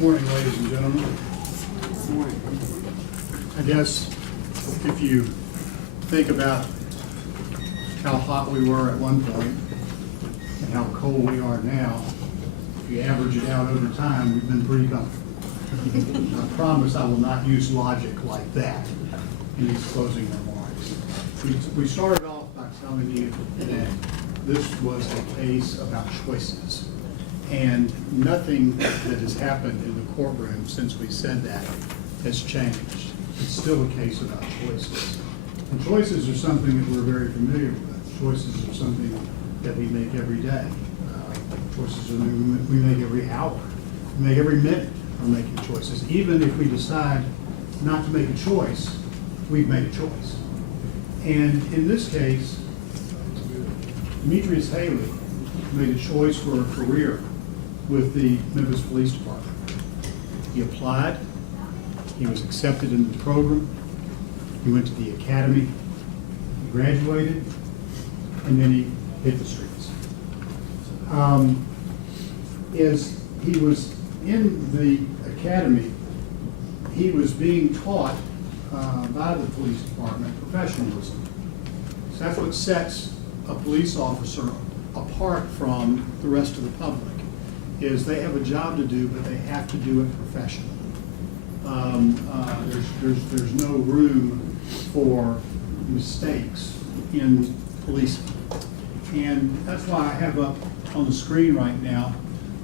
Morning, ladies and gentlemen. I guess if you think about how hot we were at one point and how cold we are now, if you average it out over time, we've been pretty comfortable. I promise I will not use logic like that in these closing remarks. We started off by telling you that this was a case about choices. And nothing that has happened in the courtroom since we said that has changed. It's still a case about choices. And choices are something that we're very familiar with. Choices are something that we make every day. Choices are something we make every hour. We make every minute we're making choices. Even if we decide not to make a choice, we've made a choice. And in this case, Demtrius Haley made a choice for a career with the Memphis Police Department. He applied, he was accepted into the program, he went to the academy, he graduated, and then he hit the streets. As he was in the academy, he was being taught by the police department professionalism. So that's what sets a police officer apart from the rest of the public, is they have a job to do, but they have to do it professionally. There's no room for mistakes in policing. And that's why I have up on the screen right now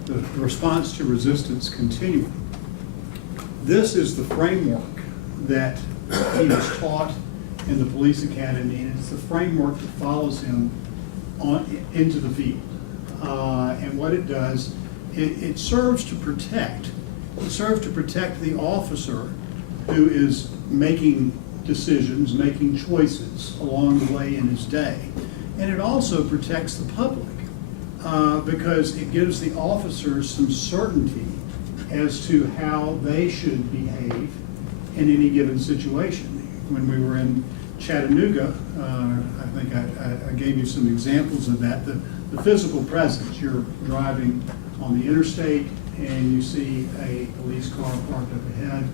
the response to resistance continuum. This is the framework that he was taught in the police academy, and it's the framework that follows him into the field. And what it does, it serves to protect. It serves to protect the officer who is making decisions, making choices along the way in his day. And it also protects the public because it gives the officers some certainty as to how they should behave in any given situation. When we were in Chattanooga, I think I gave you some examples of that. The physical presence, you're driving on the interstate and you see a police car parked up ahead,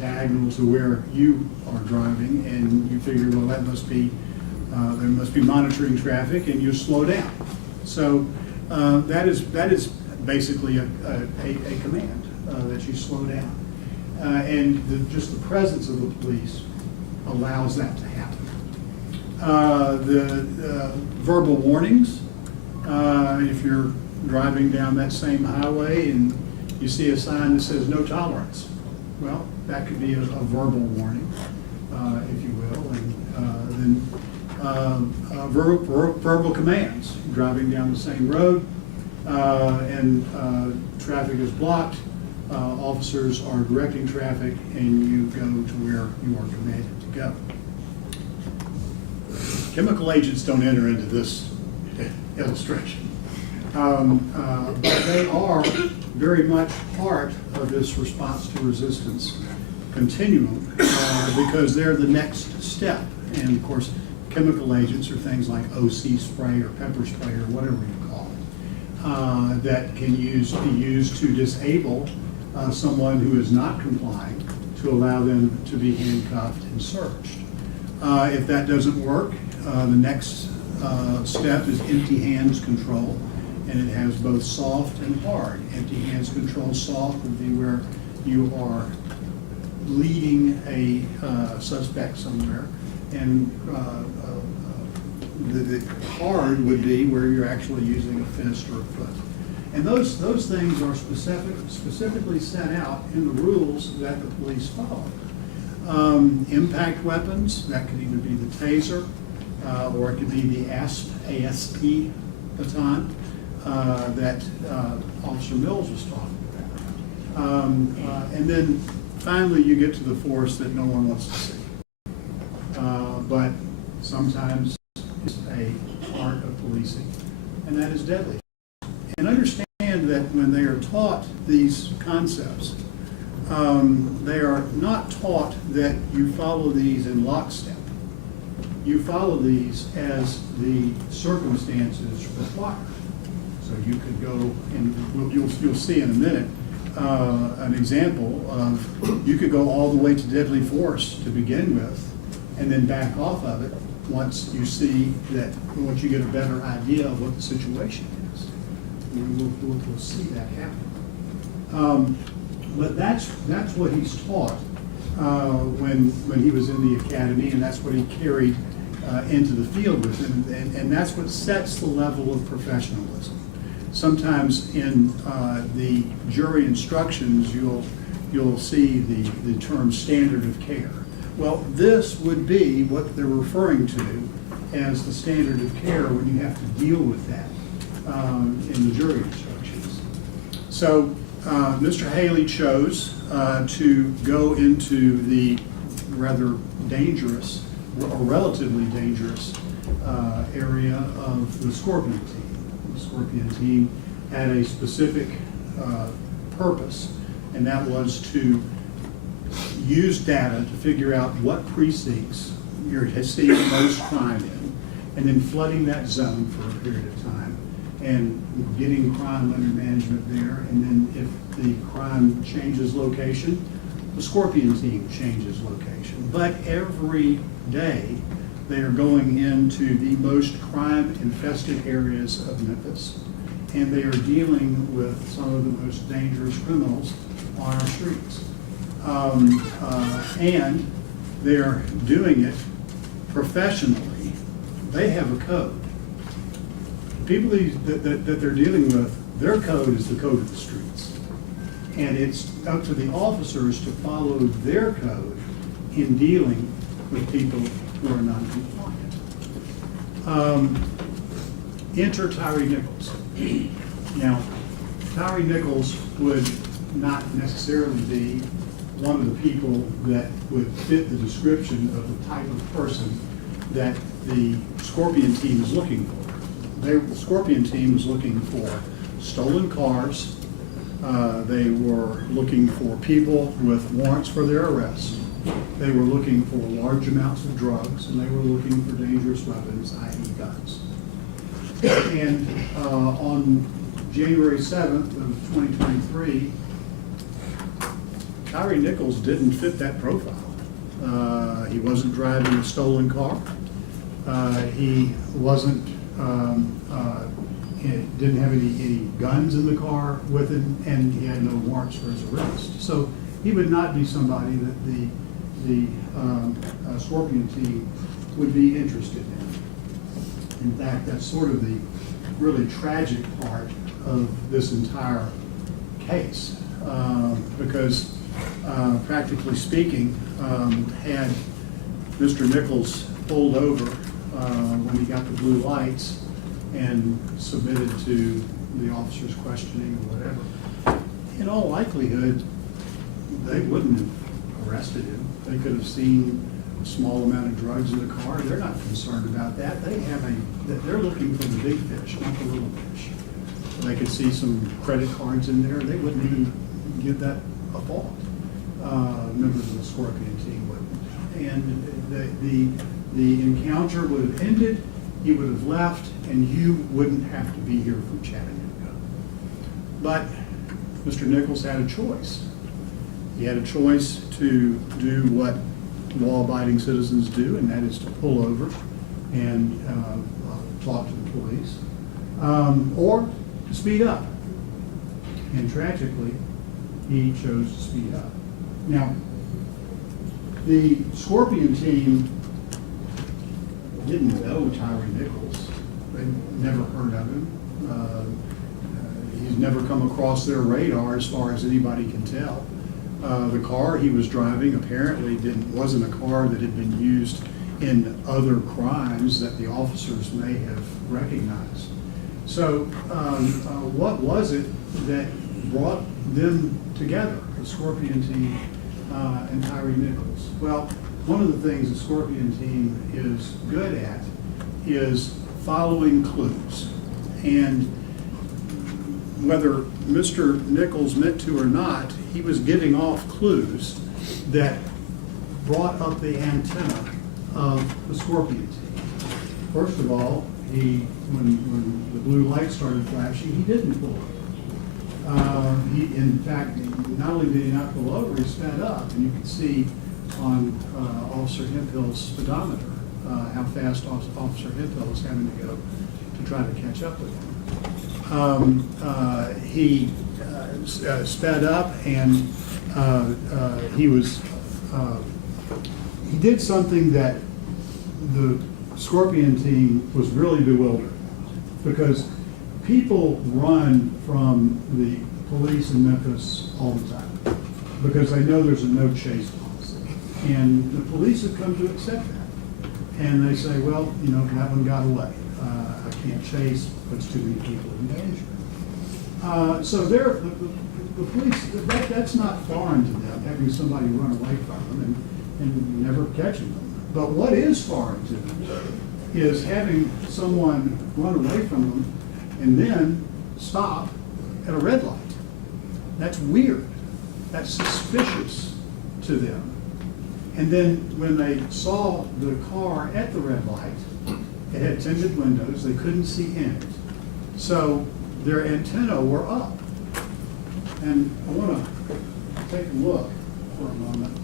diagonal to where you are driving, and you figure, well, that must be, there must be monitoring traffic, and you slow down. So that is basically a command that you slow down. And just the presence of the police allows that to happen. The verbal warnings, if you're driving down that same highway and you see a sign that says no tolerance, well, that could be a verbal warning, if you will. And then verbal commands, driving down the same road and traffic is blocked. Officers are directing traffic, and you go to where you are commanded to go. Chemical agents don't enter into this illustration, but they are very much part of this response to resistance continuum because they're the next step. And of course, chemical agents are things like OC spray or pepper spray or whatever you call it that can be used to disable someone who is not complying, to allow them to be handcuffed and searched. If that doesn't work, the next step is empty hands control, and it has both soft and hard. Empty hands control, soft would be where you are leading a suspect somewhere, and the hard would be where you're actually using a fist or a foot. And those things are specifically set out in the rules that the police follow. Impact weapons, that could either be the taser or it could be the ASP baton that Officer Mills was talking about. And then finally you get to the force that no one wants to see. But sometimes it's a part of policing, and that is deadly. And understand that when they are taught these concepts, they are not taught that you follow these in lockstep. You follow these as the circumstances require. So you could go, and you'll see in a minute, an example of, you could go all the way to deadly force to begin with, and then back off of it once you see that, once you get a better idea of what the situation is. We'll see that happen. But that's what he's taught when he was in the academy, and that's what he carried into the field with him, and that's what sets the level of professionalism. Sometimes in the jury instructions, you'll see the term standard of care. Well, this would be what they're referring to as the standard of care when you have to deal with that in the jury instructions. So Mr. Haley chose to go into the rather dangerous, or relatively dangerous, area of the Scorpion team. The Scorpion team had a specific purpose, and that was to use data to figure out what precincts you're seeing most crime in, and then flooding that zone for a period of time, and getting crime under management there, and then if the crime changes location, the Scorpion team changes location. But every day, they are going into the most crime-infested areas of Memphis, and they are dealing with some of the most dangerous criminals on our streets. And they're doing it professionally. They have a code. People that they're dealing with, their code is the code of the streets. And it's up to the officers to follow their code in dealing with people who are non-compliant. Enter Tyre Nichols. Now, Tyre Nichols would not necessarily be one of the people that would fit the description of the type of person that the Scorpion team is looking for. The Scorpion team is looking for stolen cars. They were looking for people with warrants for their arrest. They were looking for large amounts of drugs, and they were looking for dangerous weapons, i.e. guns. And on January 7th of 2023, Tyre Nichols didn't fit that profile. He wasn't driving a stolen car. He wasn't, didn't have any guns in the car with him, and he had no warrants for his arrest. So he would not be somebody that the Scorpion team would be interested in. In fact, that's sort of the really tragic part of this entire case, because practically speaking, had Mr. Nichols pulled over when he got the blue lights and submitted to the officer's questioning or whatever, in all likelihood, they wouldn't have arrested him. They could have seen a small amount of drugs in the car. They're not concerned about that. They're looking for the big fish, not the little fish. They could see some credit cards in there. They wouldn't even give that a thought. Members of the Scorpion team wouldn't. And the encounter would have ended. He would have left, and you wouldn't have to be here from Chattanooga. But Mr. Nichols had a choice. He had a choice to do what law-abiding citizens do, and that is to pull over and talk to the police, or to speed up. And tragically, he chose to speed up. Now, the Scorpion team didn't know Tyre Nichols. They never heard of him. He's never come across their radar as far as anybody can tell. The car he was driving apparently wasn't a car that had been used in other crimes that the officers may have recognized. So what was it that brought them together, the Scorpion team and Tyre Nichols? Well, one of the things the Scorpion team is good at is following clues. And whether Mr. Nichols meant to or not, he was giving off clues that brought up the antenna of the Scorpion team. First of all, when the blue light started flashing, he didn't pull over. In fact, not only did he not pull over, he sped up, and you could see on Officer Hemphill's speedometer how fast Officer Hemphill was having to go to try to catch up with him. He sped up, and he did something that the Scorpion team was really bewildered, because people run from the police in Memphis all the time because they know there's a no chase policy, and the police have come to accept that, and they say, well, you know, that one got away. I can't chase, puts too many people in danger. So the police, that's not foreign to them, having somebody run away from them and never catching them. But what is foreign to them is having someone run away from them and then stop at a red light. That's weird. That's suspicious to them. And then when they saw the car at the red light, it had tinted windows, they couldn't see in it. So their antennae were up. And I want to take a look for a moment.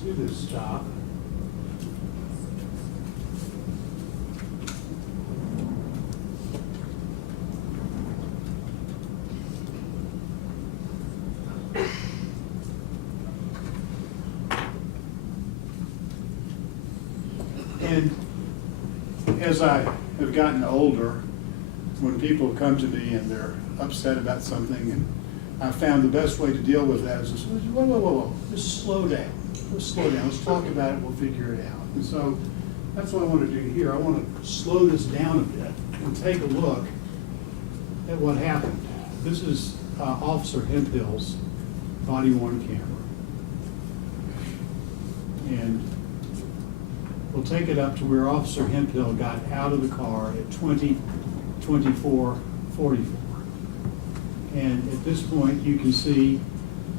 To this stop. And as I have gotten older, when people come to me and they're upset about something, and I found the best way to deal with that is just, whoa, just slow down. Let's slow down. Let's talk about it. We'll figure it out. And so that's what I want to do here. I want to slow this down a bit and take a look at what happened. This is Officer Hemphill's body-worn camera. And we'll take it up to where Officer Hemphill got out of the car at 20:24:44. And at this point, you can see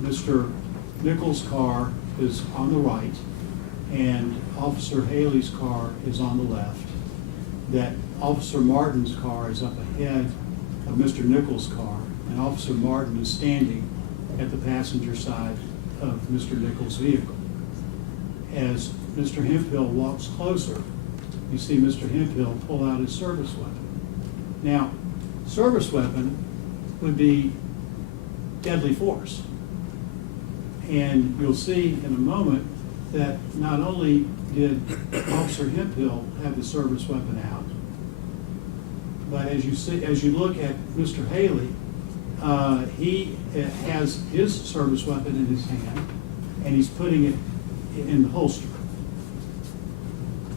Mr. Nichols' car is on the right, and Officer Haley's car is on the left. That Officer Martin's car is up ahead of Mr. Nichols' car, and Officer Martin is standing at the passenger side of Mr. Nichols' vehicle. As Mr. Hemphill walks closer, you see Mr. Hemphill pull out his service weapon. Now, service weapon would be deadly force. And you'll see in a moment that not only did Officer Hemphill have the service weapon out, but as you look at Mr. Haley, he has his service weapon in his hand, and he's putting it in the holster.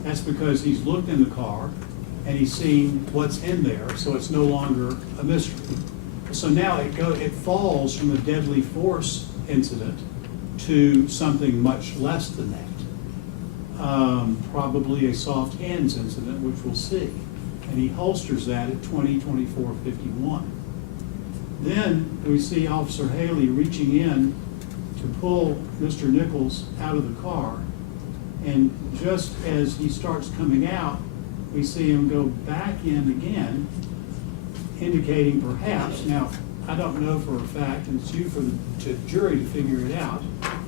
That's because he's looked in the car and he's seen what's in there, so it's no longer a mystery. So now it falls from a deadly force incident to something much less than that. Probably a soft hands incident, which we'll see. And he holsters that at 20:24:51. Then we see Officer Haley reaching in to pull Mr. Nichols out of the car. And just as he starts coming out, we see him go back in again, indicating perhaps, now I don't know for a fact, and it's you for the jury to figure it out,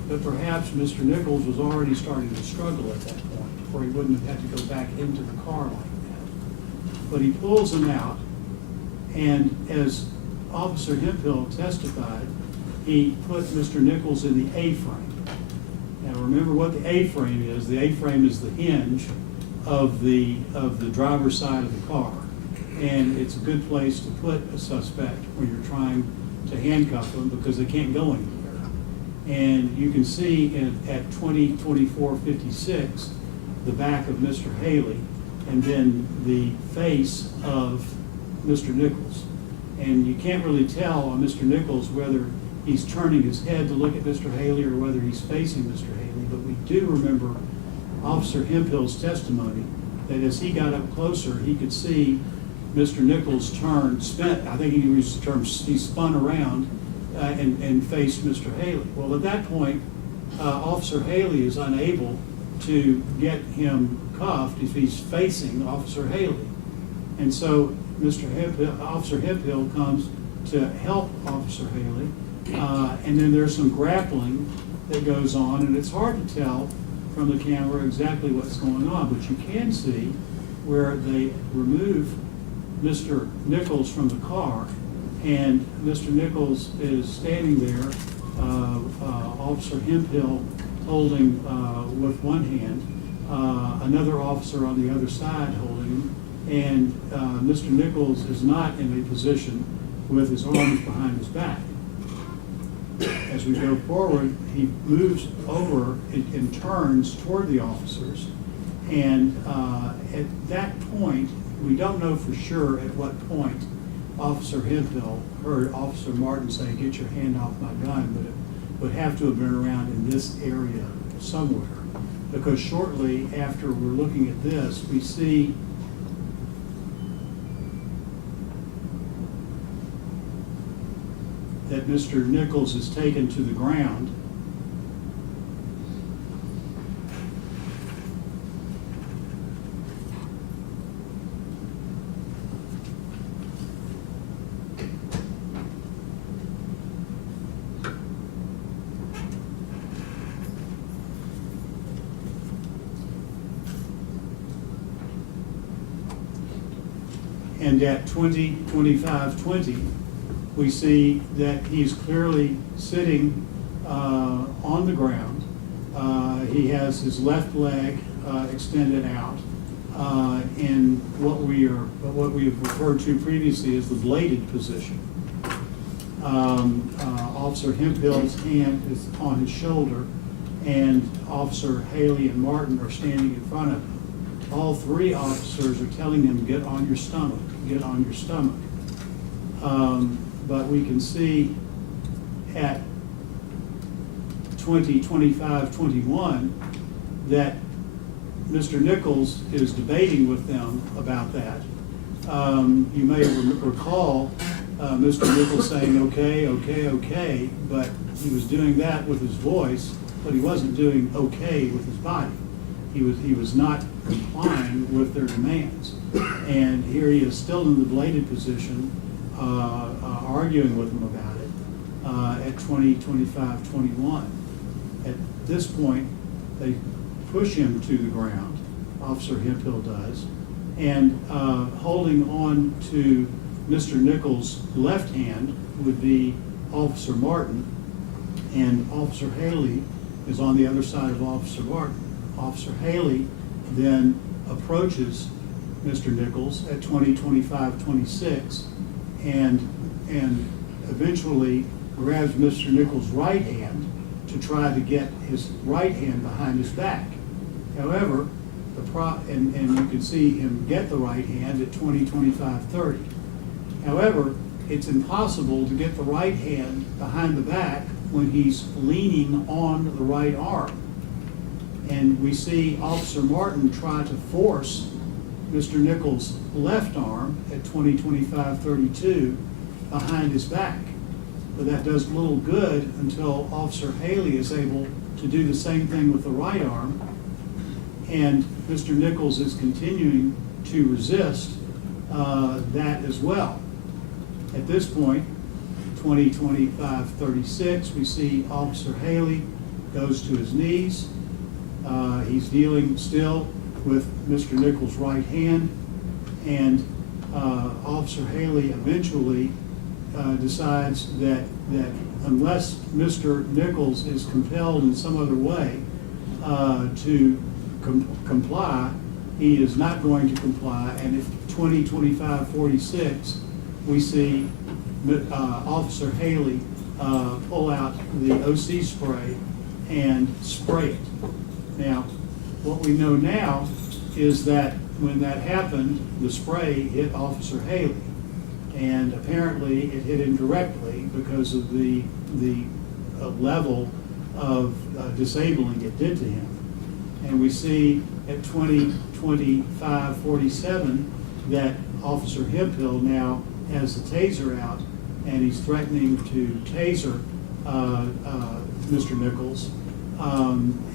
but perhaps Mr. Nichols was already starting to struggle at that point, or he wouldn't have had to go back into the car like that. But he pulls him out, and as Officer Hemphill testified, he put Mr. Nichols in the A-frame. Now remember what the A-frame is. The A-frame is the hinge of the driver's side of the car. And it's a good place to put a suspect when you're trying to handcuff them because they can't go anywhere. And you can see at 20:24:56 the back of Mr. Haley and then the face of Mr. Nichols. And you can't really tell on Mr. Nichols whether he's turning his head to look at Mr. Haley or whether he's facing Mr. Haley, but we do remember Officer Hemphill's testimony that as he got up closer, he could see Mr. Nichols I think he used the term, he spun around and faced Mr. Haley. Well, at that point, Officer Haley is unable to get him cuffed if he's facing Officer Haley. And so Officer Hemphill comes to help Officer Haley, and then there's some grappling that goes on, and it's hard to tell from the camera exactly what's going on, but you can see where they remove Mr. Nichols from the car, and Mr. Nichols is standing there, Officer Hemphill holding with one hand, another officer on the other side holding him, and Mr. Nichols is not in a position with his arms behind his back. As we go forward, he moves over and turns toward the officers, and at that point, we don't know for sure at what point Officer Hemphill heard Officer Martin say, "Get your hand off my gun," but it would have to have been around in this area somewhere, because shortly after we're looking at this, we see that Mr. Nichols is taken to the ground. And at 20:25:20, we see that he's clearly sitting on the ground. He has his left leg extended out in what we have referred to previously as the bladed position. Officer Hemphill's hand is on his shoulder, and Officer Haley and Martin are standing in front of him. All three officers are telling him, "Get on your stomach, get on your stomach." But we can see at 20:25:21 that Mr. Nichols is debating with them about that. You may recall Mr. Nichols saying, "Okay, okay, okay," but he was doing that with his voice, but he wasn't doing okay with his body. He was not complying with their demands. And here he is still in the bladed position, arguing with them about it at 20:25:21. At this point, they push him to the ground, Officer Hemphill does, and holding on to Mr. Nichols' left hand would be Officer Martin, and Officer Haley is on the other side of Officer Martin. Officer Haley then approaches Mr. Nichols at 20:25:26 and eventually grabs Mr. Nichols' right hand to try to get his right hand behind his back. However, and you can see him get the right hand at 20:25:30. However, it's impossible to get the right hand behind the back when he's leaning on the right arm. And we see Officer Martin try to force Mr. Nichols' left arm at 20:25:32 behind his back. But that does little good until Officer Haley is able to do the same thing with the right arm. And Mr. Nichols is continuing to resist that as well. At this point, 20:25:36, we see Officer Haley goes to his knees. He's dealing still with Mr. Nichols' right hand, and Officer Haley eventually decides that unless Mr. Nichols is compelled in some other way to comply, he is not going to comply. And at 20:25:46, we see Officer Haley pull out the OC spray and spray it. Now, what we know now is that when that happened, the spray hit Officer Haley, and apparently it hit him directly because of the level of disabling it did to him. And we see at 20:25:47 that Officer Hemphill now has the taser out, and he's threatening to taser Mr. Nichols.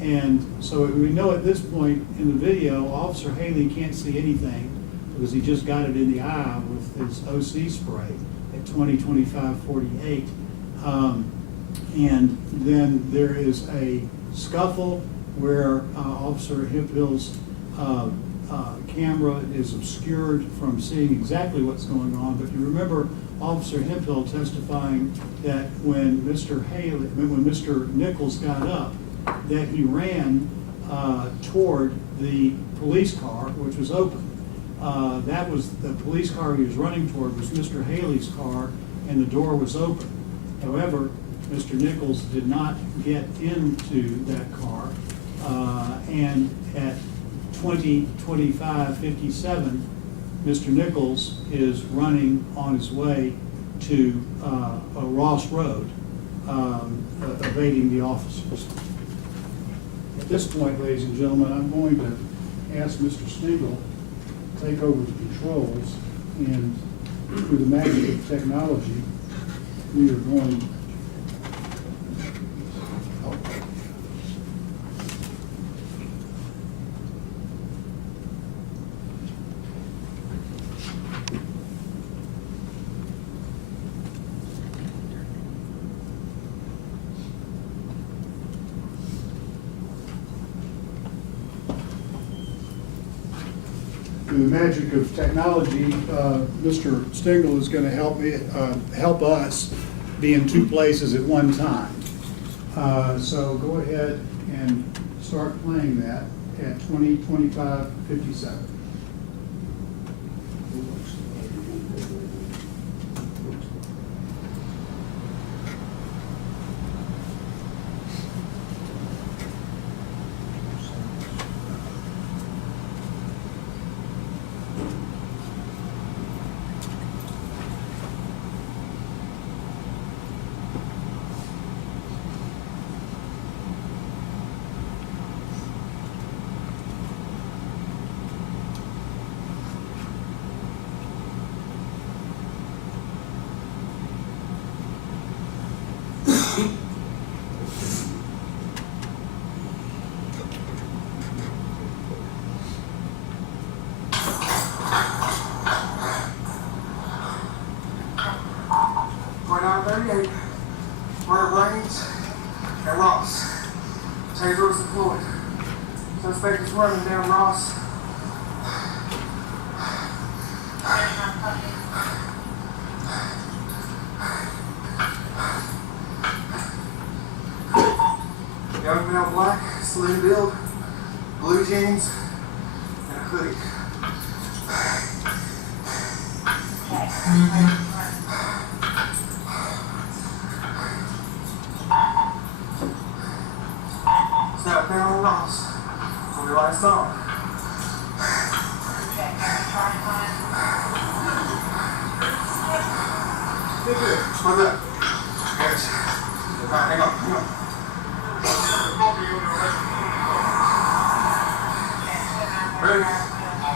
And so we know at this point in the video, Officer Haley can't see anything because he just got it in the eye with his OC spray at 20-25-48. And then there is a scuffle where Officer Hemphill's camera is obscured from seeing exactly what's going on. But you remember Officer Hemphill testifying that when Mr. Nichols got up, that he ran toward the police car, which was open. That was the police car he was running toward was Mr. Haley's car, and the door was open. However, Mr. Nichols did not get into that car, and at 20-25-57, Mr. Nichols is running on his way to Ross Road, evading the officers. At this point, ladies and gentlemen, I'm going to ask Mr. Stengel to take over the controls, and through the magic of technology, we are going through the magic of technology, Mr. Stengel is going to help us be in two places at one time. So go ahead and start playing that at 20-25-57. Murder Range and Ross. Taser is deployed. Suspect is running down Ross. Young male, black, slim build, blue jeans, and a hoodie. Snap down on Ross. On your right side. Good. What's up? Good. Alright, hang on. Ready?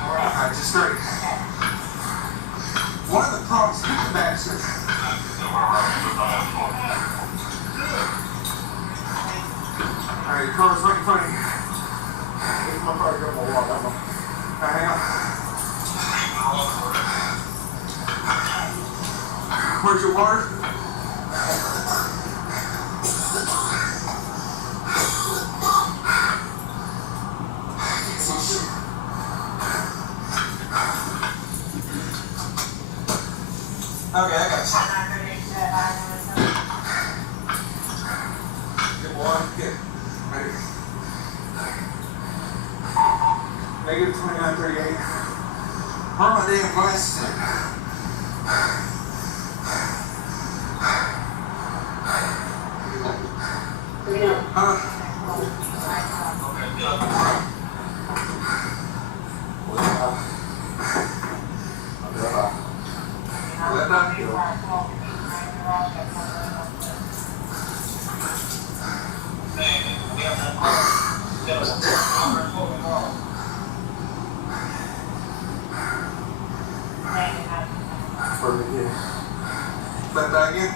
Alright, just straight. One of the problems with the bastard. Alright, your car's right in front of you. This is my car to go for a walk. Alright, hang on. Where's your water? Okay, I got you. Good boy, good. Ready. Negative 2938. Where are my damn glasses at? Let back in? Yeah.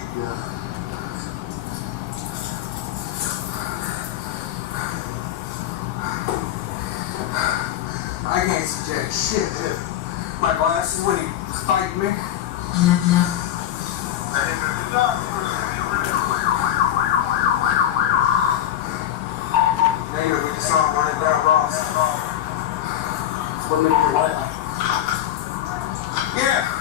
I can't see jack shit. My glasses when he was fighting me. Later, we just saw him running down Ross. What made you like? Yeah.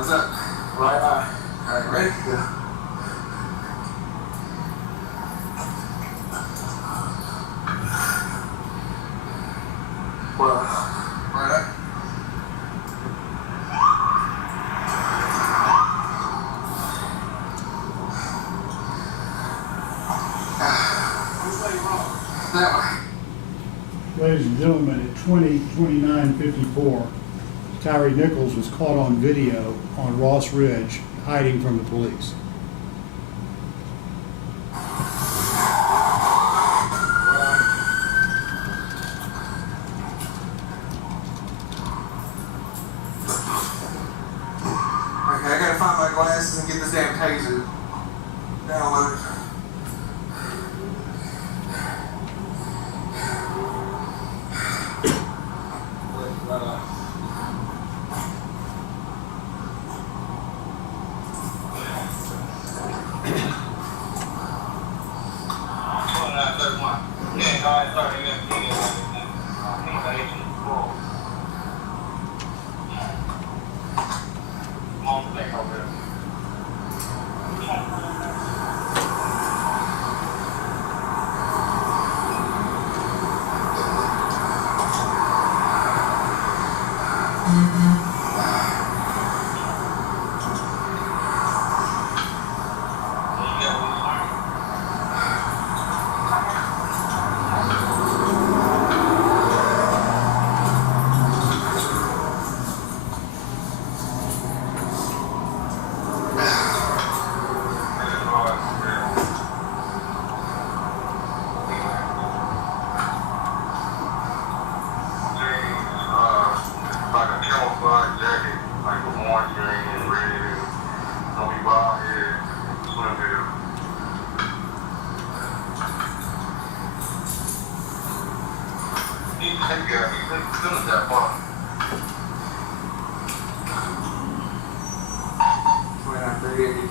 What's up? Right eye. Alright, ready? Yeah. Well, Right up. That way. Ladies and gentlemen, at 20:29:54, Tyre Nichols was caught on video on Ross Ridge hiding from the police. Okay, I gotta find my glasses and get this damn taser downloaded. right eye.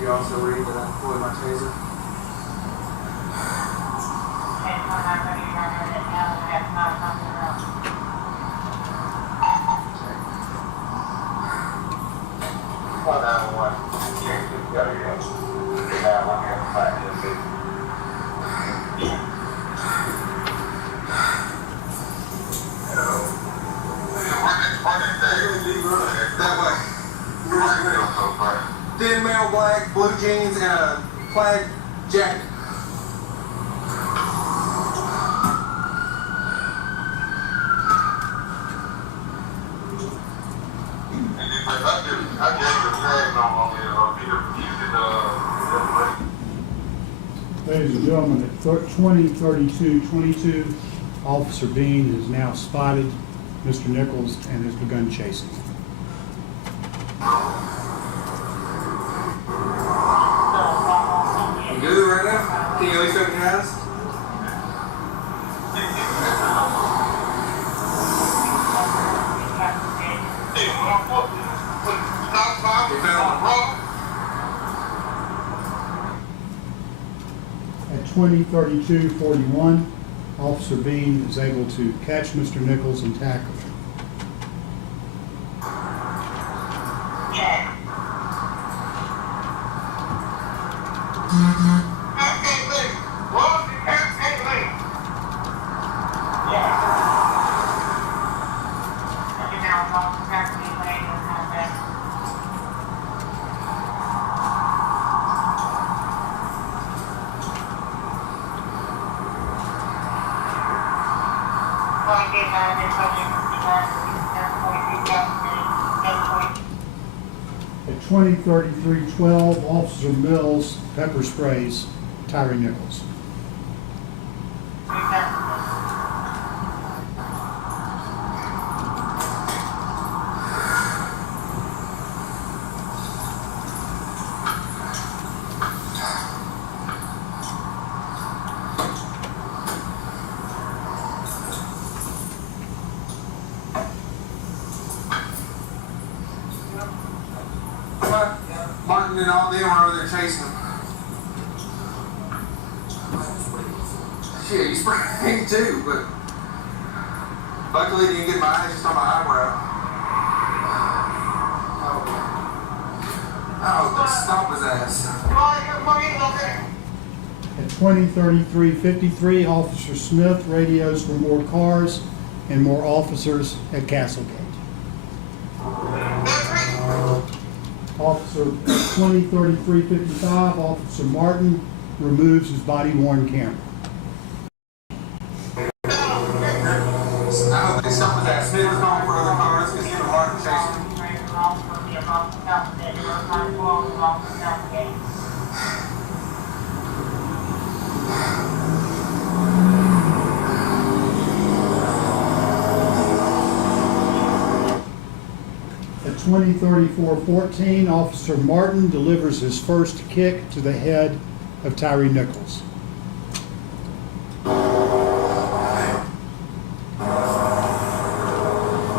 Did you also read that I deployed my taser? That way. Thin male black, blue jeans, and a plaid jacket. Ladies and gentlemen, at 20:32:22, Officer Bean has now spotted Mr. Nichols and has begun chasing. You good right now? Can you at least open your eyes? You found the rock? At 20:32:41, Officer Bean is able to catch Mr. Nichols and tackle him. At 20:33:12, Officer Mills pepper sprays Tyre Nichols. Martin and all them were over there chasing him. Shit, you sprayed too, but luckily he didn't get my eyes, just on my eyebrow. Oh, that stomp his ass. At 20:33:53, Officer Smith radios for more cars and more officers at Castlegate. Officer, at 20:33:55, Officer Martin removes his body-worn camera. I hope they stopped his ass. Smith was going for other cars because he was Martin chasing him. At 20:34:14, Officer Martin delivers his first kick to the head of Tyre Nichols.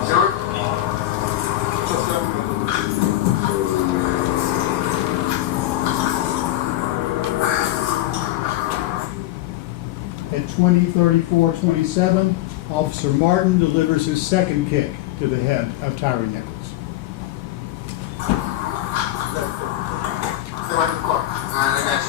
Sure. At 20:34:27, Officer Martin delivers his second kick to the head of Tyre Nichols. Stay away from the floor. Alright, I got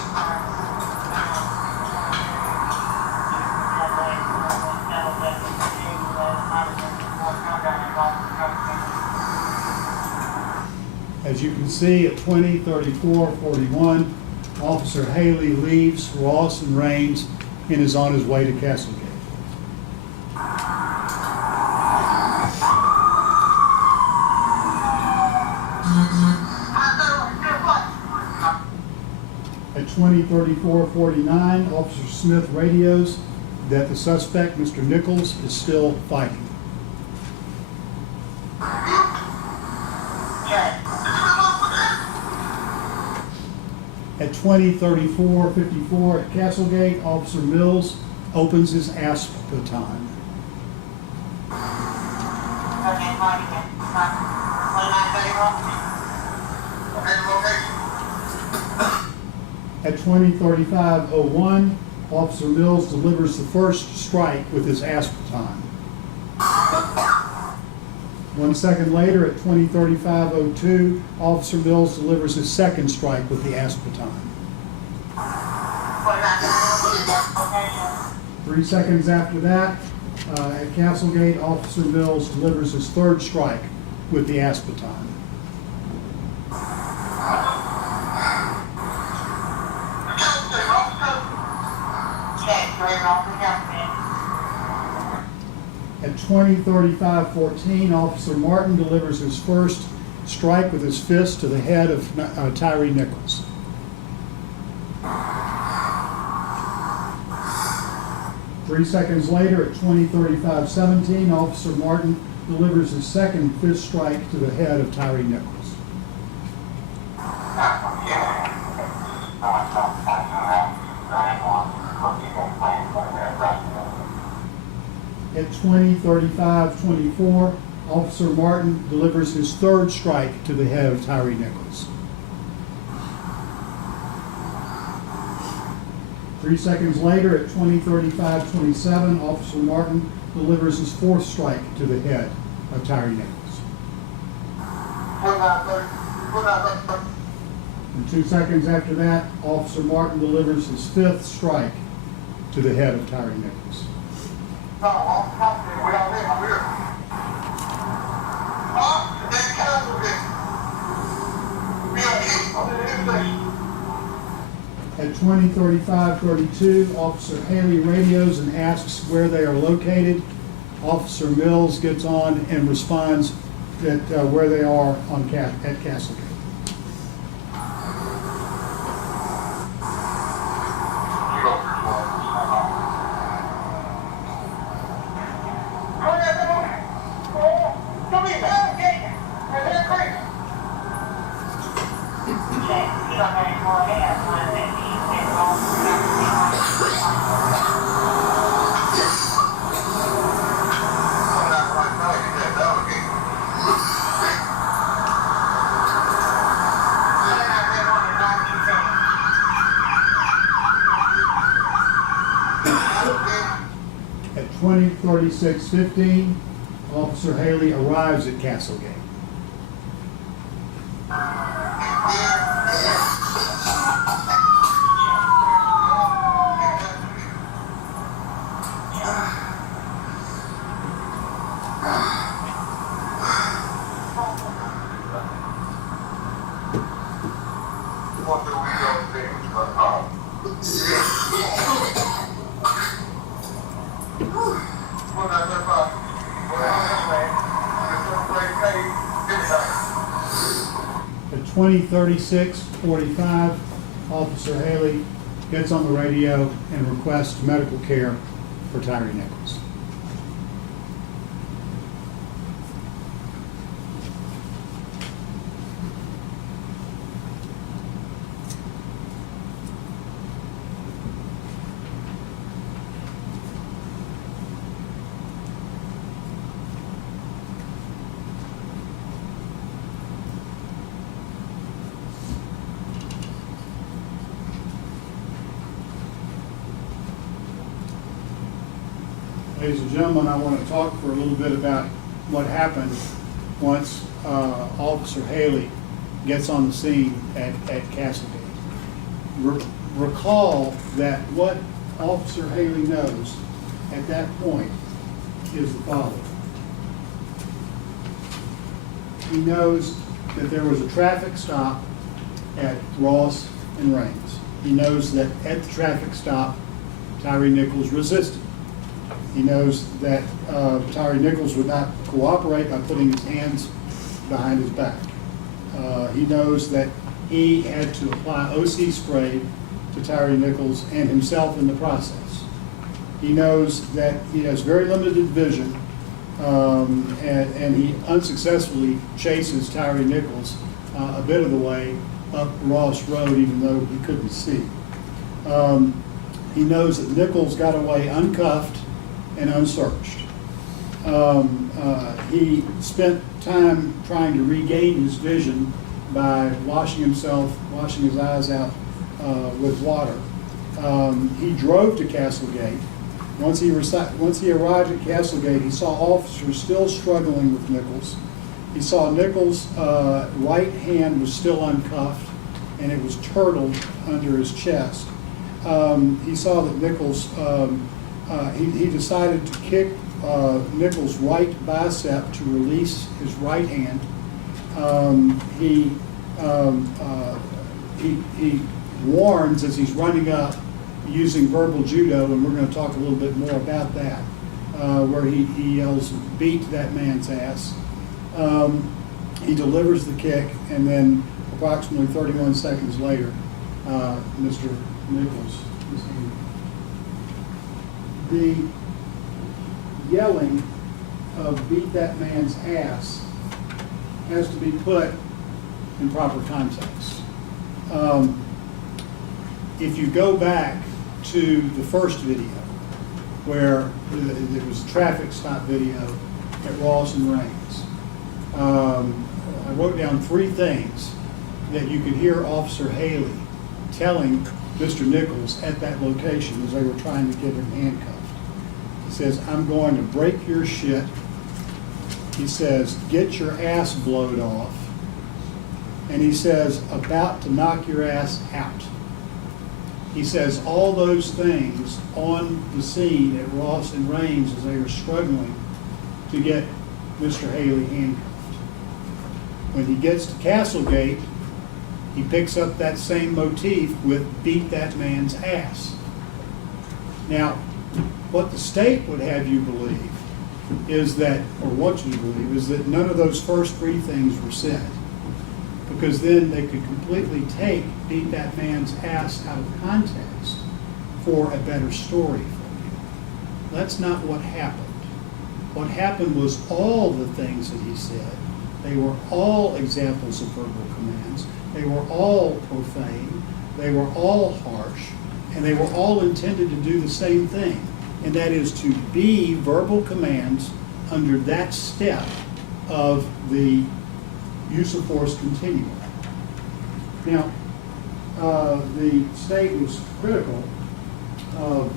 you. As you can see, at 20:34:41, Officer Haley leaves Ross and Rains and is on his way to Castlegate. At 20:34:49, Officer Smith radios that the suspect, Mr. Nichols, is still fighting. At 20:34:54 at Castlegate, Officer Mills opens his ASP baton. At 20:35:01, Officer Mills delivers the first strike with his ASP baton. 1 second later, at 20:35:02, Officer Mills delivers his second strike with the ASP baton. 3 seconds after that, at Castlegate, Officer Mills delivers his third strike with the ASP baton. At 20:35:14, Officer Martin delivers his first strike with his fist to the head of Tyre Nichols. 3 seconds later, at 20:35:17, Officer Martin delivers his second fist strike to the head of Tyre Nichols. At 20:35:24, Officer Martin delivers his third strike to the head of Tyre Nichols. 3 seconds later, at 20:35:27, Officer Martin delivers his fourth strike to the head of Tyre Nichols. And 2 seconds after that, Officer Martin delivers his fifth strike to the head of Tyre Nichols. At 20:35:32, Officer Haley radios and asks where they are located Officer Mills gets on and responds that where they are on at Castlegate. At 20:36:15, Officer Haley arrives at Castlegate. At 20:36:45, Officer Haley gets on the radio and requests medical care for Tyre Nichols. Ladies and gentlemen, I want to talk for a little bit about what happened once Officer Haley gets on the scene at Castlegate. Recall that what Officer Haley knows at that point is the following. He knows that there was a traffic stop at Ross and Raines. He knows that at the traffic stop, Tyre Nichols resisted. He knows that Tyre Nichols would not cooperate by putting his hands behind his back. He knows that he had to apply OC spray to Tyre Nichols and himself in the process. He knows that he has very limited vision, and he unsuccessfully chases Tyre Nichols a bit of the way up Ross Road, even though he couldn't see. He knows that Nichols got away uncuffed and unsearched. He spent time trying to regain his vision by washing his eyes out with water. He drove to Castlegate. Once he arrived at Castlegate, he saw officers still struggling with Nichols. He saw Nichols' right hand was still uncuffed, and it was turtled under his chest. He saw that Nichols, he decided to kick Nichols' right bicep to release his right hand. He warns as he's running up using verbal judo, and we're going to talk a little bit more about that, where he yells, "Beat that man's ass." He delivers the kick, and then approximately 31 seconds later, Mr. Nichols is hanged. The yelling of "beat that man's ass" has to be put in proper context. If you go back to the first video, where it was a traffic stop video at Ross and Raines, I wrote down 3 things that you could hear Officer Haley telling Mr. Nichols at that location as they were trying to get him handcuffed. He says, "I'm going to break your shit." He says, "Get your ass blowed off." And he says, "About to knock your ass out." He says all those things on the scene at Ross and Raines as they were struggling to get Mr. Haley handcuffed. When he gets to Castlegate, he picks up that same motif with "beat that man's ass." Now, what the state would have you believe is that, or want you to believe, is that none of those first three things were said. Because then they could completely beat that man's ass out of context for a better story for you. That's not what happened. What happened was all the things that he said, they were all examples of verbal commands, they were all profane, they were all harsh, and they were all intended to do the same thing, and that is to be verbal commands under that step of the use of force continuum. Now, the state was critical of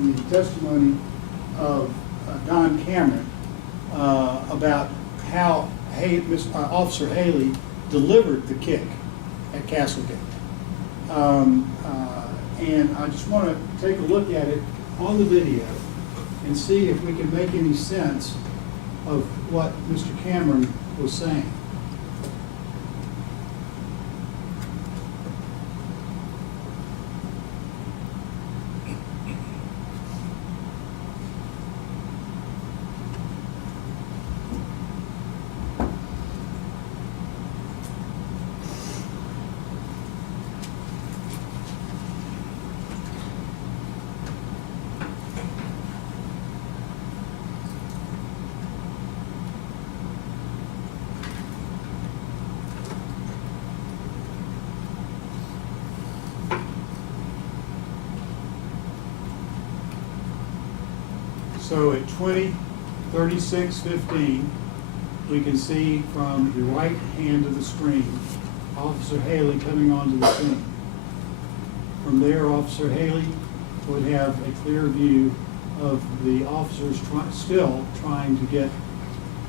the testimony of Don Cameron about how Officer Haley delivered the kick at Castlegate. And I just want to take a look at it on the video and see if we can make any sense of what Mr. Cameron was saying. So at 20:36:15, we can see from the right hand of the screen, Officer Haley coming onto the scene. From there, Officer Haley would have a clear view of the officers still trying to get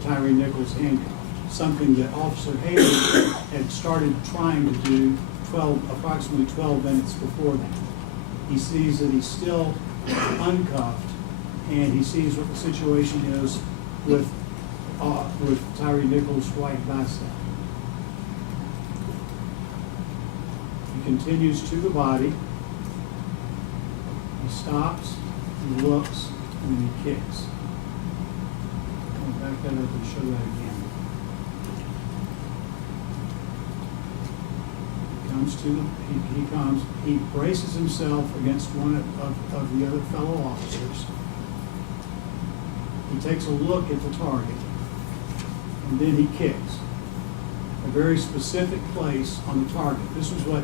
Tyre Nichols handcuffed, something that Officer Haley had started trying to do approximately 12 minutes before that. He sees that he's still uncuffed, and he sees what the situation is with Tyre Nichols' right bicep. He continues to the body. He stops, he looks, and then he kicks. I'll back that up and show that again. He braces himself against one of the other fellow officers. He takes a look at the target, and then he kicks. A very specific place on the target. This was what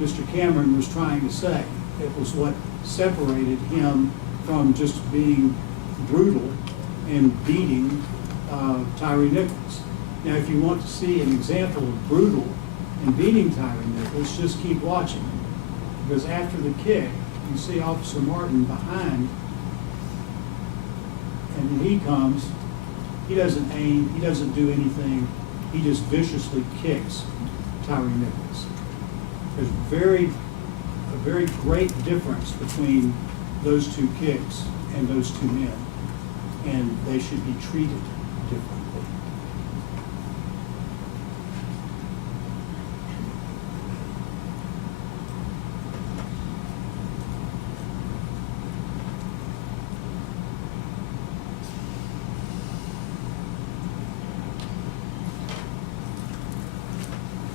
Mr. Cameron was trying to say. It was what separated him from just being brutal and beating Tyre Nichols. Now, if you want to see an example of brutal and beating Tyre Nichols, just keep watching. Because after the kick, you see Officer Martin behind, and when he comes, he doesn't aim, he doesn't do anything, he just viciously kicks Tyre Nichols. There's a very great difference between those two kicks and those two men, and they should be treated differently.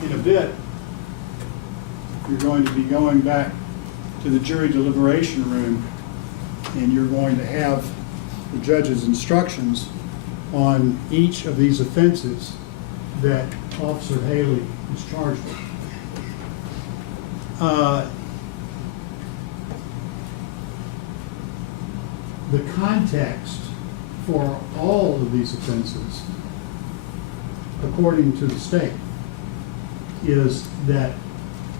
In a bit, you're going to be going back to the jury deliberation room, and you're going to have the judge's instructions on each of these offenses that Officer Haley is charged with. The context for all of these offenses, according to the state, is that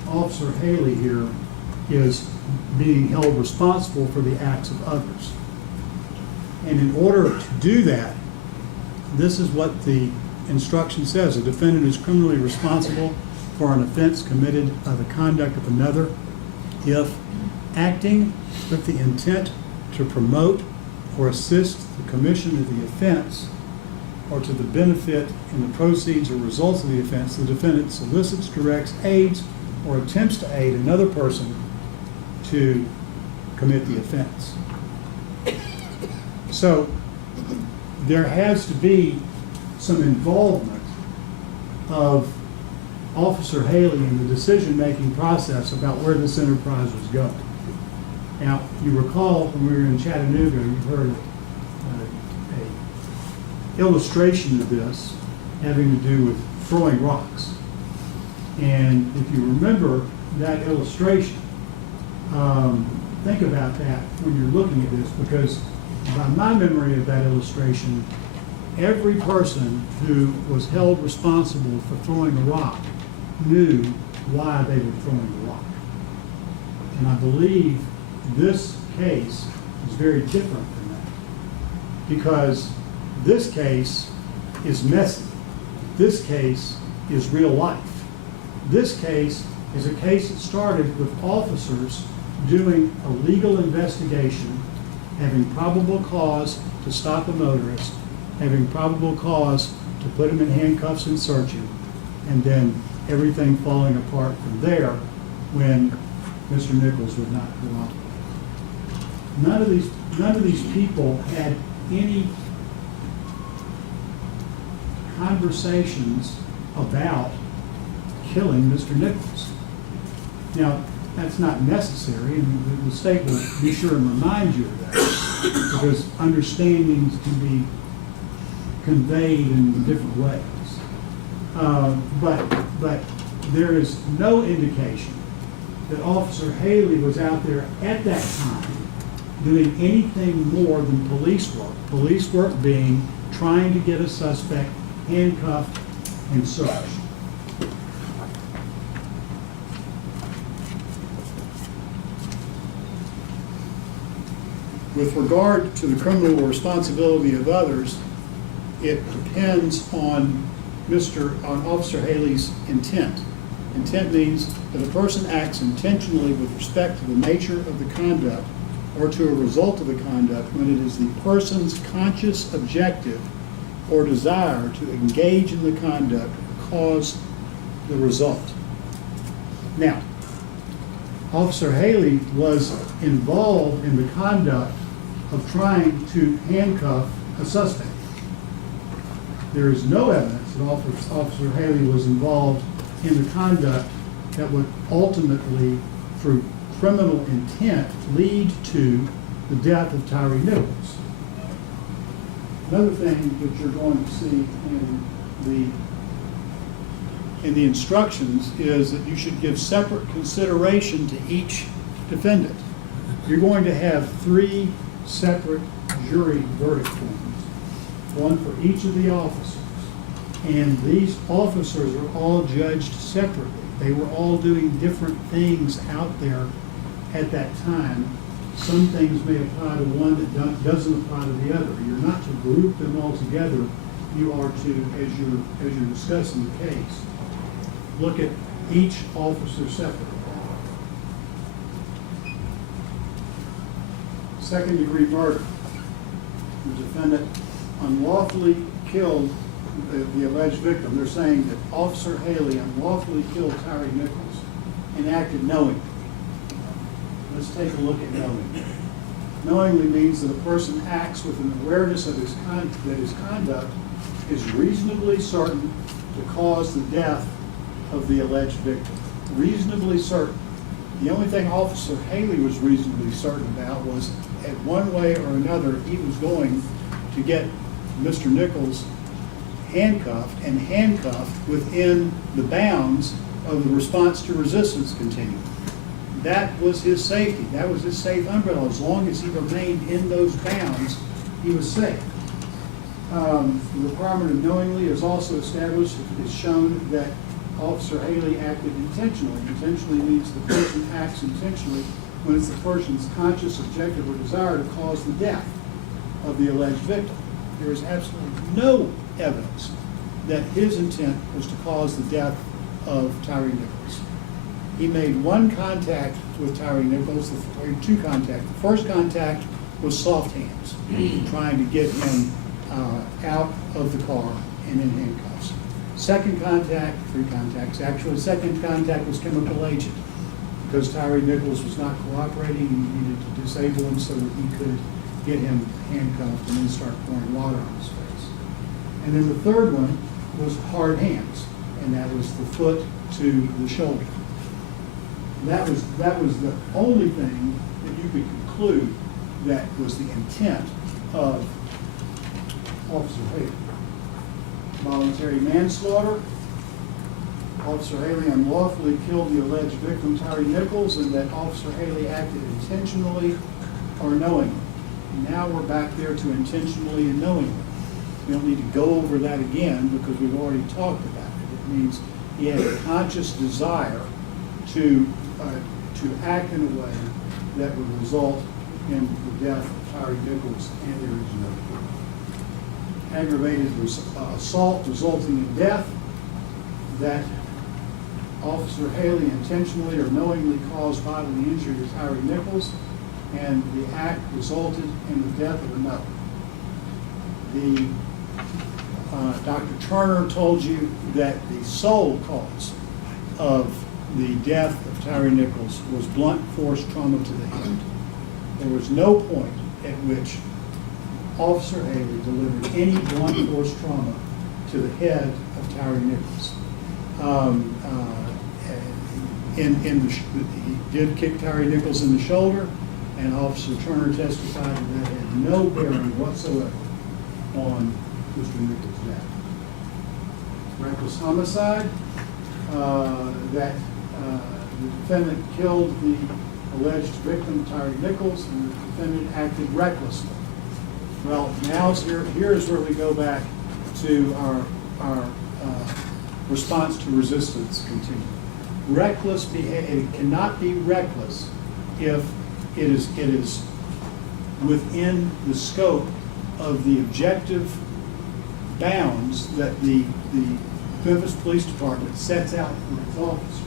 Officer Haley here is being held responsible for the acts of others. And in order to do that, this is what the instruction says. A defendant is criminally responsible for an offense committed by the conduct of another if acting with the intent to promote or assist the commission of the offense, or to the benefit in the proceeds or results of the offense, the defendant solicits, directs, aids, or attempts to aid another person to commit the offense. So there has to be some involvement of Officer Haley in the decision-making process about where this enterprise was going. Now, you recall when we were in Chattanooga, you heard a illustration of this having to do with throwing rocks. And if you remember that illustration, think about that when you're looking at this, because by my memory of that illustration, every person who was held responsible for throwing a rock knew why they were throwing the rock. And I believe this case is very different than that, because this case is messy. This case is real life. This case is a case that started with officers doing a legal investigation, having probable cause to stop a motorist, having probable cause to put him in handcuffs and search him, and then everything falling apart from there when Mr. Nichols would not cooperate. None of these people had any conversations about killing Mr. Nichols. Now, that's not necessary, and the state will be sure and remind you of that, because understandings can be conveyed in different ways. But there is no indication that Officer Haley was out there at that time doing anything more than police work. Police work being trying to get a suspect handcuffed and searched. With regard to the criminal responsibility of others, it depends on Officer Haley's intent. Intent means that a person acts intentionally with respect to the nature of the conduct or to a result of the conduct when it is the person's conscious objective or desire to engage in the conduct cause the result. Now, Officer Haley was involved in the conduct of trying to handcuff a suspect. There is no evidence that Officer Haley was involved in the conduct that would ultimately, through criminal intent, lead to the death of Tyre Nichols. Another thing that you're going to see in the instructions is that you should give separate consideration to each defendant. You're going to have 3 separate jury verdict forms, one for each of the officers. And these officers are all judged separately. They were all doing different things out there at that time. Some things may apply to one that doesn't apply to the other. You're not to group them all together. You are to, as you're discussing the case, look at each officer separately. Second-degree murder. The defendant unlawfully killed the alleged victim. They're saying that Officer Haley unlawfully killed Tyre Nichols and acted knowingly. Let's take a look at knowingly. Knowingly means that a person acts with an awareness of that his conduct is reasonably certain to cause the death of the alleged victim. Reasonably certain. The only thing Officer Haley was reasonably certain about was, at one way or another, he was going to get Mr. Nichols handcuffed and handcuffed within the bounds of the response to resistance continuum. That was his safety. That was his safe umbrella. As long as he remained in those bounds, he was safe. The requirement of knowingly is also established. It is shown that Officer Haley acted intentionally. Intentionally means the person acts intentionally when it's the person's conscious objective or desire to cause the death of the alleged victim. There is absolutely no evidence that his intent was to cause the death of Tyre Nichols. He made one contact with Tyre Nichols, 2 contacts. The first contact was soft hands, trying to get him out of the car and in handcuffs. Second contact, 3 contacts actually. Second contact was chemical agent, because Tyre Nichols was not cooperating and he needed to disable him so that he could get him handcuffed and then start pouring water on his face. And then the third one was hard hands, and that was the foot to the shoulder. That was the only thing that you could conclude that was the intent of Officer Haley. Voluntary manslaughter. Officer Haley unlawfully killed the alleged victim, Tyre Nichols, and that Officer Haley acted intentionally or knowingly. Now we're back there to intentionally and knowingly. We don't need to go over that again because we've already talked about it. It means he had a conscious desire to act in a way that would result in the death of Tyre Nichols, and there is no proof. Aggravated assault resulting in death, that Officer Haley intentionally or knowingly caused bodily injury to Tyre Nichols, and the act resulted in the death of another. Dr. Turner told you that the sole cause of the death of Tyre Nichols was blunt force trauma to the head. There was no point at which Officer Haley delivered any blunt force trauma to the head of Tyre Nichols. He did kick Tyre Nichols in the shoulder, and Officer Turner testified that had no bearing whatsoever on Mr. Nichols' death. Reckless homicide, that the defendant killed the alleged victim, Tyre Nichols, and the defendant acted recklessly. Well, here's where we go back to our response to resistance continuum. Reckless behavior, it cannot be reckless if it is within the scope of the objective bounds that the Memphis Police Department sets out for its officers.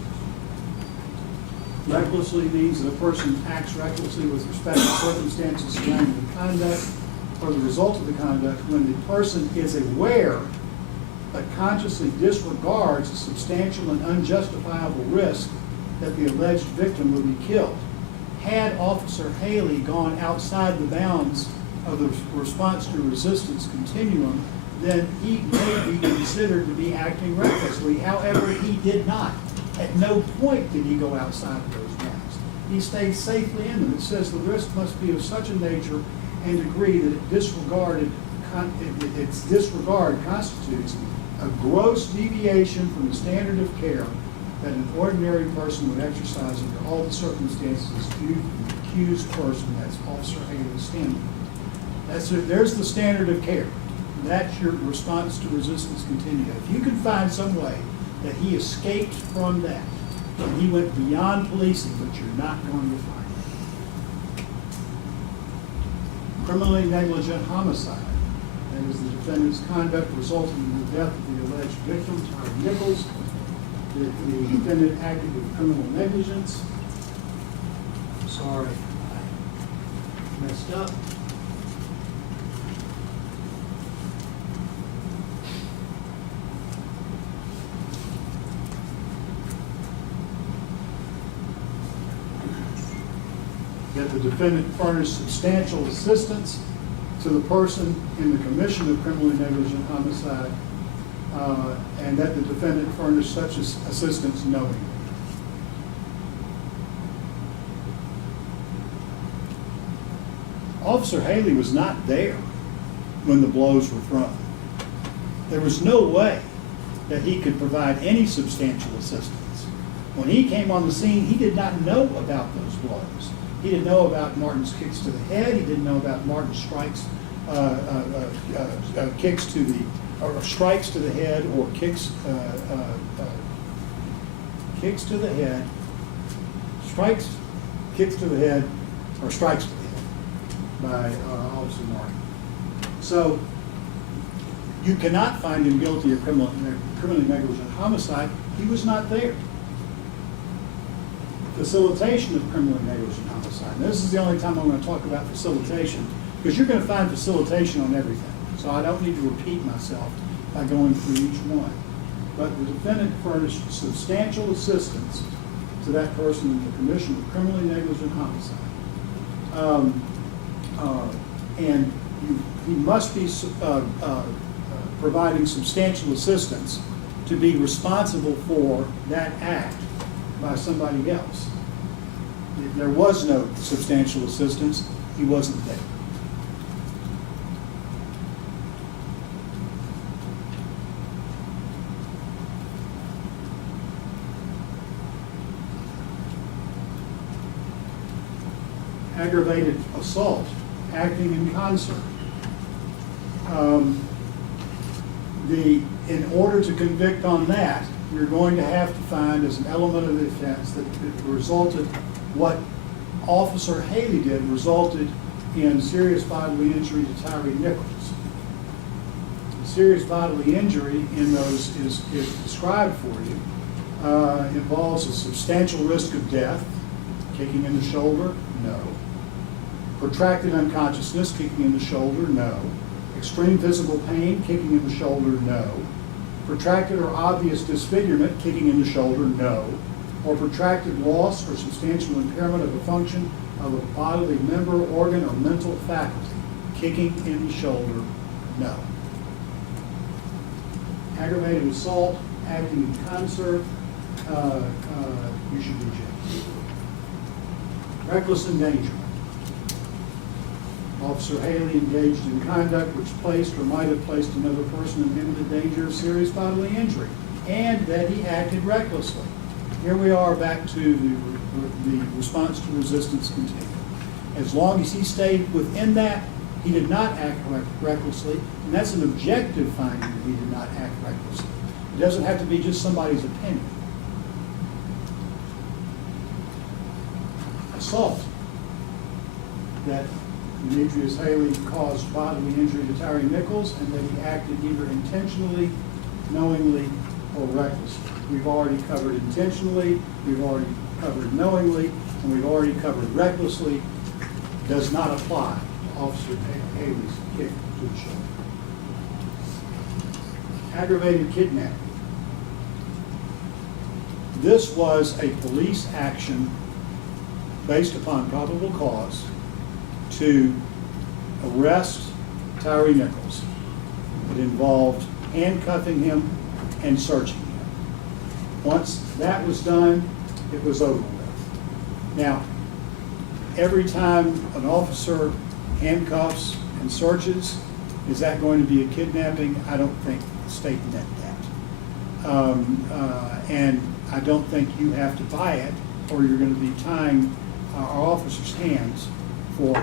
Recklessly means that a person acts recklessly with respect to circumstances surrounding the conduct or the result of the conduct when the person is aware but consciously disregards a substantial and unjustifiable risk that the alleged victim will be killed. Had Officer Haley gone outside the bounds of the response to resistance continuum, then he may be considered to be acting recklessly. However, he did not. At no point did he go outside of those bounds. He stayed safely in them. It says the risk must be of such a nature and degree that its disregard constitutes a gross deviation from the standard of care that an ordinary person would exercise under all the circumstances viewed from the accused person. That's Officer Haley's standard. There's the standard of care. That's your response to resistance continuum. If you can find some way that he escaped from that, and he went beyond policing, but you're not going to find it. Criminally negligent homicide. That is the defendant's conduct resulting in the death of the alleged victim, Tyre Nichols. The defendant acted with criminal negligence. Sorry, I messed up. That the defendant furnished substantial assistance to the person in the commission of criminally negligent homicide, and that the defendant furnished such assistance knowingly. Officer Haley was not there when the blows were thrown. There was no way that he could provide any substantial assistance. When he came on the scene, he did not know about those blows. He didn't know about Martin's kicks to the head. He didn't know about Martin's strikes, kicks to the, or strikes to the head, or kicks to the head, strikes, kicks to the head, or strikes to the head by Officer Martin. So you cannot find him guilty of criminally negligent homicide. He was not there. Facilitation of criminally negligent homicide. And this is the only time I'm going to talk about facilitation, because you're going to find facilitation on everything. So I don't need to repeat myself by going through each one. But the defendant furnished substantial assistance to that person in the commission of criminally negligent homicide. And he must be providing substantial assistance to be responsible for that act by somebody else. There was no substantial assistance. He wasn't there. Aggravated assault, acting in concert. In order to convict on that, you're going to have to find as an element of the offense that it resulted, what Officer Haley did resulted in serious bodily injury to Tyre Nichols. Serious bodily injury in those is described for you, involves a substantial risk of death, kicking in the shoulder, no. Protracted unconsciousness, kicking in the shoulder, no. Extreme physical pain, kicking in the shoulder, no. Protracted or obvious disfigurement, kicking in the shoulder, no. Or protracted loss or substantial impairment of a function of a bodily member, organ, or mental faculty, kicking in the shoulder, no. Aggravated assault, acting in concert, you should be jailed. Reckless endangerment. Officer Haley engaged in conduct which placed or might have placed another person in imminent danger of serious bodily injury, and that he acted recklessly. Here we are back to the response to resistance continuum. As long as he stayed within that, he did not act recklessly, and that's an objective finding that he did not act recklessly. It doesn't have to be just somebody's opinion. Assault. That Demtrius Haley caused bodily injury to Tyre Nichols, and that he acted either intentionally, knowingly, or recklessly. We've already covered intentionally, we've already covered knowingly, and we've already covered recklessly. Does not apply to Officer Haley's kick to the shoulder. Aggravated kidnapping. This was a police action based upon probable cause to arrest Tyre Nichols. It involved handcuffing him and searching him. Once that was done, it was over with. Now, every time an officer handcuffs and searches, is that going to be a kidnapping? I don't think the state meant that. And I don't think you have to buy it, or you're going to be tying our officers' hands for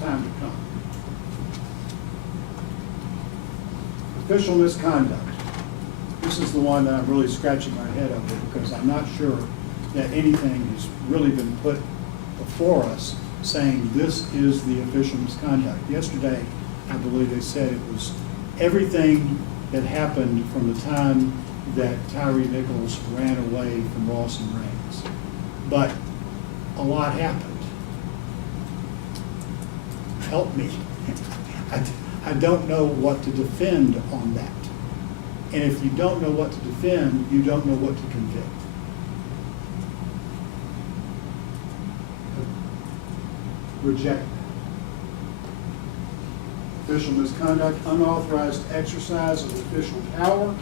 time to come. Official misconduct. This is the one that I'm really scratching my head over, because I'm not sure that anything has really been put before us saying this is the official misconduct. Yesterday, I believe they said it was everything that happened from the time that Tyre Nichols ran away from Ross and Rains. But a lot happened. Help me. I don't know what to defend on that. And if you don't know what to defend, you don't know what to convict. Reject that. Official misconduct, unauthorized exercise of official power.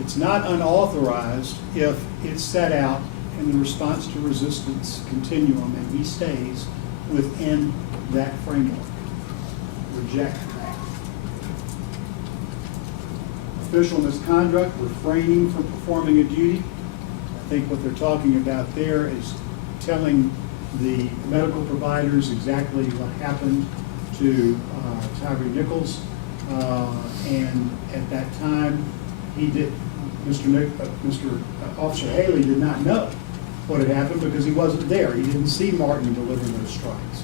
It's not unauthorized if it's set out in the response to resistance continuum and he stays within that framework. Reject that. Official misconduct, refraining from performing a duty. I think what they're talking about there is telling the medical providers exactly what happened to Tyre Nichols. And at that time, Mr. Officer Haley did not know what had happened because he wasn't there. He didn't see Martin deliver those strikes.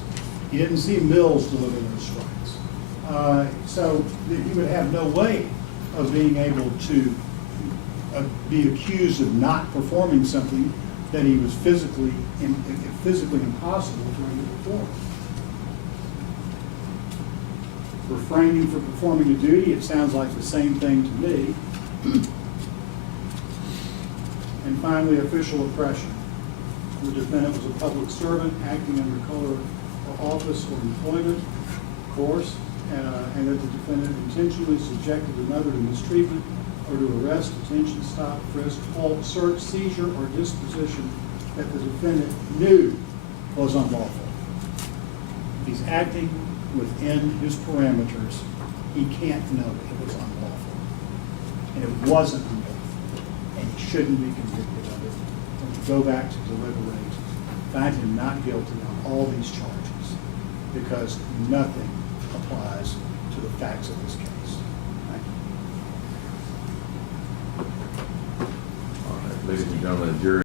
He didn't see Mills deliver those strikes. So he would have no way of being able to be accused of not performing something that he was physically impossible for him to perform. Refraining from performing a duty, it sounds like the same thing to me. And finally, official oppression. The defendant was a public servant acting under color office or employment, course, and that the defendant intentionally subjected another to mistreatment or to arrest, detention, stop, frisk, halt, search, seizure, or disposition that the defendant knew was unlawful. He's acting within his parameters. He can't know it was unlawful. And it wasn't unlawful. And he shouldn't be convicted of it. And to go back to deliberate, find him not guilty on all these charges because nothing applies to the facts of this case. Thank you. All right, ladies and gentlemen, the jury